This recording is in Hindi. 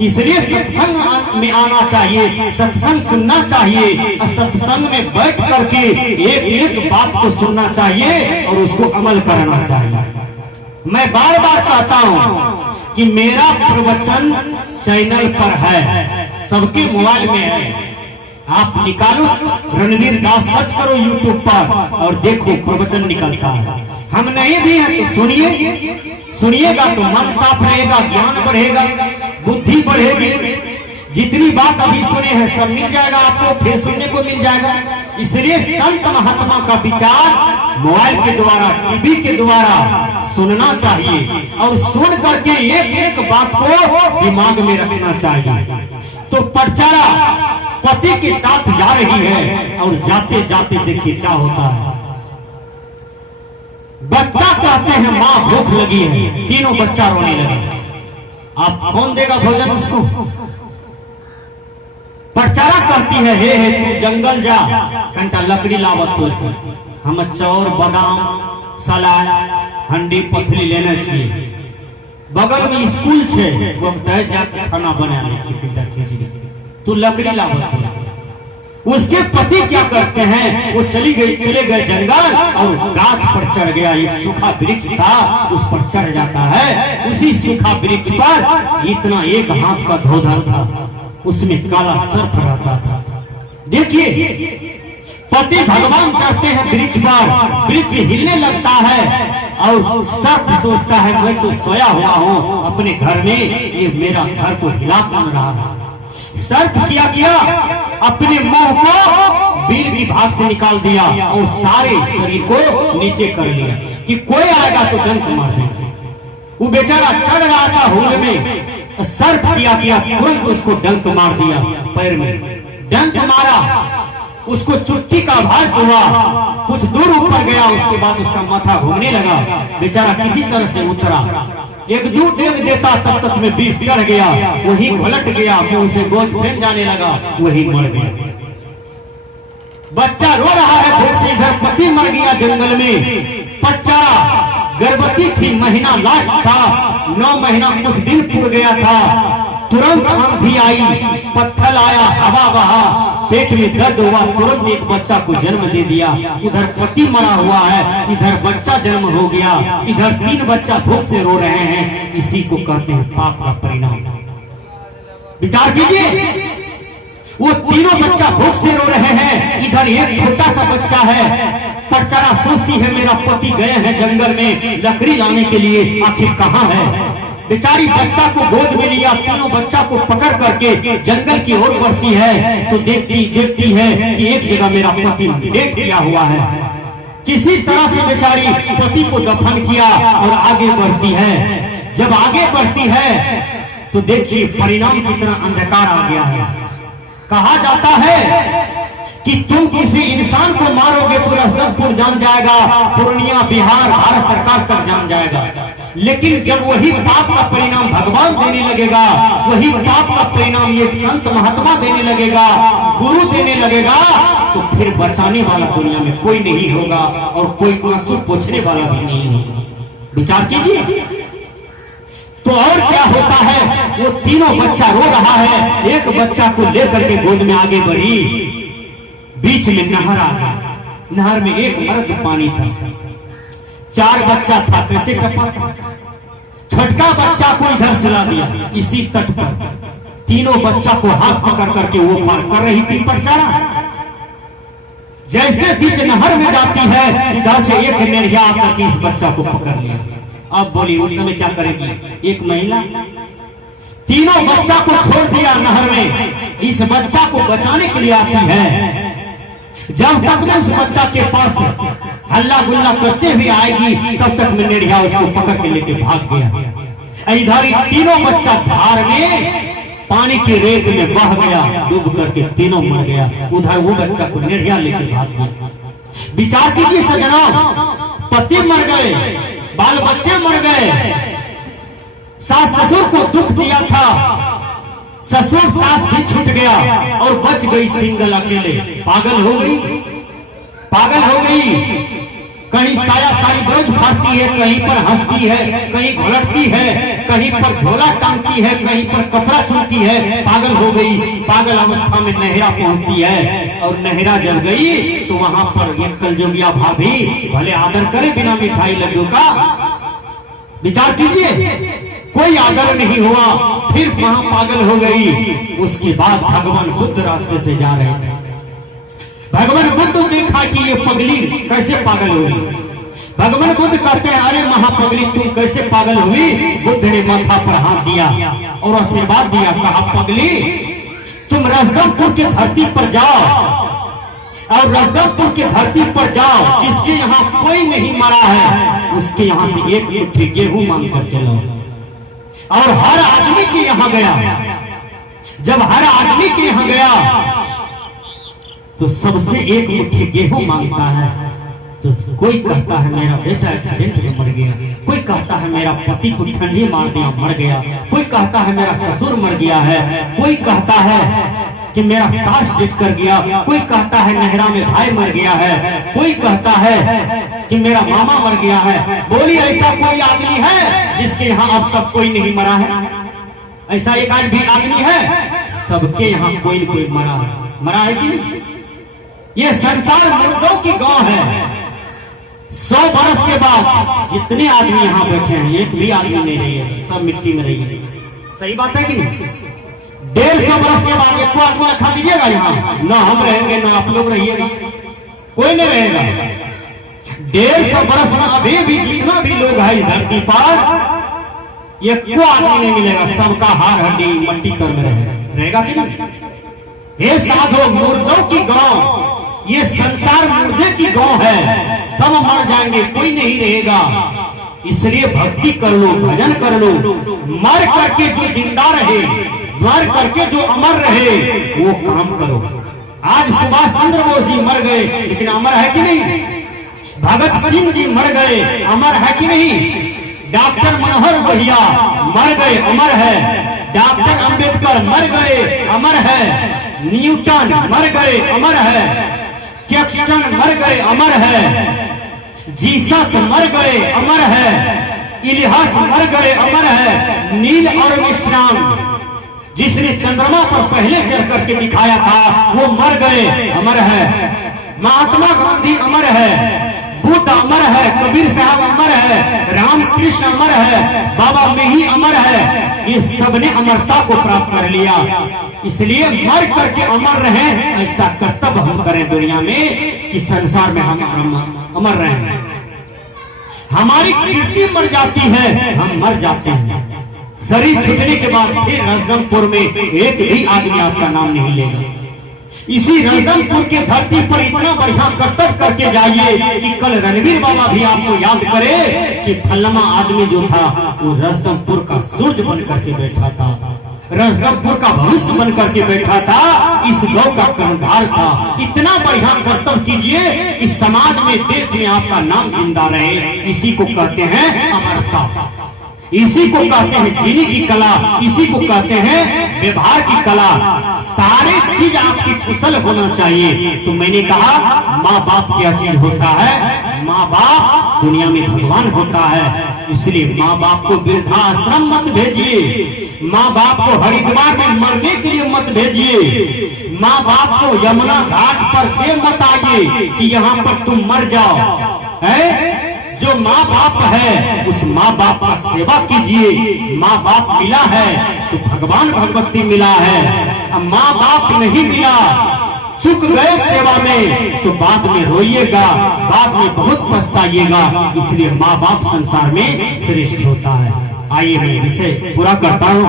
इसलिए सत्संग में आना चाहिए, सत्संग सुनना चाहिए और सत्संग में बैठ करके एक एक बात को सुनना चाहिए और उसको अमल करना चाहिए। मैं बार बार कहता हूं कि मेरा प्रवचन चैनल पर है, सबके मोबाइल में है, आप निकालो, रणवीर दास सर्च करो यूट्यूब पर और देखो प्रवचन निकलता है। हम नहीं भी हैं तो सुनिए, सुनिएगा तो मन साफ रहेगा, ज्ञान बढ़ेगा, बुद्धि बढ़ेगी। जितनी बात अभी सुने हैं सब मिल जाएगा आपको, फिर सुनने को मिल जाएगा। इसलिए संत महात्मा का विचार मोबाइल के द्वारा, टीवी के द्वारा सुनना चाहिए और सुन करके एक एक बात को दिमाग में रखना चाहिए। तो परचारा पति के साथ जा रही है और जाते जाते देखिए क्या होता है। बच्चा कहते हैं माँ भूख लगी है, तीनों बच्चा रोने लगे। आप कौन देगा भोजन उसको? परचारा कहती है हे तू जंगल जा, घंटा लकड़ी लावत तो हम चौर बादाम सलाद हंडी पथरी लेने चाहिए। बगल में स्कूल छे, वो तय जाके खाना बना ले चिकन खिचड़ी, तू लकड़ी लावत। उसके पति क्या करते हैं, वो चले गए जंगल और गाछ पर चढ़ गया। एक सूखा वृक्ष था, उस पर चढ़ जाता है। उसी सूखा वृक्ष पर इतना एक हाथ का धोधर था, उसमें काला सर्प रहता था। देखिए पति भगवान चढ़ते हैं वृक्ष पर, वृक्ष हिलने लगता है और सर्प सोचता है मैं तो सोया हुआ हूँ अपने घर में, ये मेरा घर को हिला कौन रहा है। सर्प किया अपने मुंह को वीर विभाग से निकाल दिया और सारे शरीर को नीचे कर लिया कि कोई आएगा तो डंक मार देंगे। वो बेचारा चढ़ रहा था हुल में, सर्प किया तुरंत उसको डंक मार दिया, पैर में डंक मारा, उसको चुट्टी का आभास हुआ, कुछ दूर ऊपर गया, उसके बाद उसका माथा घूमने लगा। बेचारा किसी तरह से उतरा, एक दो डेग देता तब तक में विष चढ़ गया, वही पलट गया, मुंह से गोद फेंक जाने लगा, वही मर गया। बच्चा रो रहा है भूख से, इधर पति मर गया जंगल में। परचारा गर्भवती थी, महीना लास्ट था, 9 महीना कुछ दिन पूर गया था। तुरंत आंधी आई, पत्थर आया, हवा बहा, पेट में दर्द हुआ, तुरंत एक बच्चा को जन्म दे दिया। उधर पति मरा हुआ है, इधर बच्चा जन्म हो गया, इधर 3 बच्चा भूख से रो रहे हैं। इसी को कहते हैं पाप का परिणाम। विचार कीजिए, वो तीनों बच्चा भूख से रो रहे हैं, इधर एक छोटा सा बच्चा है। परचारा सोचती है मेरा पति गए हैं जंगल में लकड़ी लाने के लिए, आखिर कहाँ है। बेचारी बच्चा को गोद में लिया, तीनों बच्चा को पकड़ करके जंगल की ओर बढ़ती है तो देखती है कि एक जगह मेरा पति डेग किया हुआ है। किसी तरह से बेचारी पति को दफन किया और आगे बढ़ती है। जब आगे बढ़ती है तो देखिए परिणाम कितना अंधकार आ गया है। कहा जाता है कि तुम किसी इंसान को मारोगे तो रसलपुर जान जाएगा, पूर्णिया बिहार भारत सरकार तक जान जाएगा। लेकिन जब वही पाप का परिणाम भगवान देने लगेगा, वही पाप का परिणाम एक संत महात्मा देने लगेगा, गुरु देने लगेगा, तो फिर बचाने वाला दुनिया में कोई नहीं होगा और कोई आंसू पोंछने वाला भी नहीं होगा। विचार कीजिए। तो और क्या होता है, वो तीनों बच्चा रो रहा है, एक बच्चा को लेकर के गोद में आगे बढ़ी, बीच में नहर आ गया, नहर में एक मर्द पानी था, 4 बच्चा था, कैसे टपा। छठा बच्चा को इधर सुला दिया इसी तट पर, तीनों बच्चा को हाथ पकड़ करके वो पार कर रही थी परचारा। जैसे बीच नहर में जाती है, इधर से एक नेरिया आकर के इस बच्चा को पकड़ लिया। अब बोली उस समय क्या करेगी एक महिला, तीनों बच्चा को छोड़ दिया नहर में, इस बच्चा को बचाने के लिए आती है। जब तक मैं उस बच्चा के पास हल्ला गुल्ला करते हुए आएगी तब तक मैं नेड़िया उसको पकड़ के लेके भाग गया। इधर तीनों बच्चा धार में पानी की रेत में बह गया, डूब करके तीनों मर गया। उधर वो बच्चा को नेड़िया लेके भाग गया। विचार कीजिए सजना, पति मर गए, बाल बच्चे मर गए, सास ससुर को दुख दिया था, ससुर सास भी छूट गया और बच गई सिंगल अकेले। पागल हो गई, पागल हो गई। कहीं साया सारी गज फाड़ती है, कहीं पर हंसती है, कहीं घुलटती है, कहीं पर झोला टांगती है, कहीं पर कपड़ा चुनती है, पागल हो गई। पागल अवस्था में नहरा पहुंचती है, और नहरा जब गई तो वहां पर एक कलजुगिया भाभी भले आदर करे बिना मिठाई लड्डू का, विचार कीजिए, कोई आदर नहीं हुआ, फिर वहां पागल हो गई। उसके बाद भगवान बुद्ध रास्ते से जा रहे थे। भगवान बुद्ध देखा कि ये पगली कैसे पागल हुई। भगवान बुद्ध कहते हैं, अरे महापगली तुम कैसे पागल हुई। बुद्ध ने माथा पर हाथ दिया और आशीर्वाद दिया, कहा पगली तुम रजदमपुर की धरती पर जाओ, और रजदमपुर की धरती पर जाओ, जिसके यहाँ कोई नहीं मरा है उसके यहाँ से एक मुट्ठी गेहूं मांग करके लो। और हर आदमी के यहाँ गया। जब हर आदमी के यहाँ गया तो सबसे एक मुट्ठी गेहूं मांगता है। तो कोई कहता है मेरा बेटा एक्सीडेंट में मर गया, कोई कहता है मेरा पति को ठंडी मार दिया मर गया, कोई कहता है मेरा ससुर मर गया है, कोई कहता है कि मेरा सास डेथ कर गया, कोई कहता है नहरा में भाई मर गया है, कोई कहता है कि मेरा मामा मर गया है। बोली ऐसा कोई आदमी है जिसके यहाँ अब तक कोई नहीं मरा है? ऐसा एक आज भी आदमी है? सबके यहाँ कोई न कोई मरा है कि नहीं? ये संसार मुर्दों की गांव है। 100 बरस के बाद जितने आदमी यहाँ बैठे हैं एक भी आदमी नहीं रही है, सब मिट्टी में रही है। सही बात है कि नहीं? 150 बरस के बाद एक आदमी रखा दीजिएगा यहाँ, ना हम रहेंगे ना आप लोग रहिएगा, कोई नहीं रहेगा। 150 बरस में अभी भी जितना भी लोग है इस धरती पर एक आदमी नहीं मिलेगा, सबका हार हड्डी मट्टी तर में रहेगा कि नहीं? ये साधो मुर्दों की गांव, ये संसार मुर्दे की गांव है, सब मर जाएंगे, कोई नहीं रहेगा। इसलिए भक्ति कर लो, भजन कर लो, मर करके जो जिंदा रहे, मर करके जो अमर रहे वो काम करो। आज सुभाष चंद्र बोस जी मर गए लेकिन अमर है कि नहीं? भगत सिंह जी मर गए, अमर है कि नहीं? डॉक्टर मनोहर भैया मर गए, अमर है। डॉक्टर अंबेडकर मर गए, अमर है। न्यूटन मर गए, अमर है। कैप्टन मर गए, अमर है। जीसस मर गए, अमर है। इलियास मर गए, अमर है। नील और मिश्राम जिसने चंद्रमा पर पहले चढ़ करके दिखाया था वो मर गए, अमर है। महात्मा गांधी अमर है। बुद्ध अमर है। कबीर साहब अमर है। रामकृष्ण अमर है। बाबा मेही अमर है। ये सबने अमरता को प्राप्त कर लिया। इसलिए मर करके अमर रहे, ऐसा कर्तव्य हम करें दुनिया में कि संसार में हम अमर रहे। हमारी कीर्ति मर जाती है, हम मर जाते हैं। शरीर छूटने के बाद फिर रजदमपुर में एक भी आदमी आपका नाम नहीं लेगा। इसी रजदमपुर के धरती पर इतना बढ़िया कर्तव्य करके जाइए कि कल रणवीर बाबा भी आपको याद करे कि फलमा आदमी जो था वो रजदमपुर का सूरज बन करके बैठा था, रजदमपुर का भविष्य बन करके बैठा था, इस गांव का कर्णधार था। इतना बढ़िया कर्तव्य कीजिए कि समाज में, देश में आपका नाम जिंदा रहे। इसी को कहते हैं अमरता, इसी को कहते हैं जीने की कला, इसी को कहते हैं व्यवहार की कला। सारे चीज आपकी कुशल होना चाहिए। तो मैंने कहा माँ बाप क्या चीज होता है? माँ बाप दुनिया में भगवान होता है। इसलिए माँ बाप को वृद्धाश्रम मत भेजिए, माँ बाप को हरिद्वार में मरने के लिए मत भेजिए, माँ बाप को यमुना घाट पर दे मत आइए कि यहाँ पर तुम मर जाओ। है जो माँ बाप है उस माँ बाप का सेवा कीजिए। माँ बाप मिला है तो भगवान भगवती मिला है। अब माँ बाप नहीं मिला, चुक गए सेवा में, तो बाद में रोइएगा, बाद में बहुत पछताइएगा। इसलिए माँ बाप संसार में श्रेष्ठ होता है। आइए मैं इसे पूरा करता हूँ।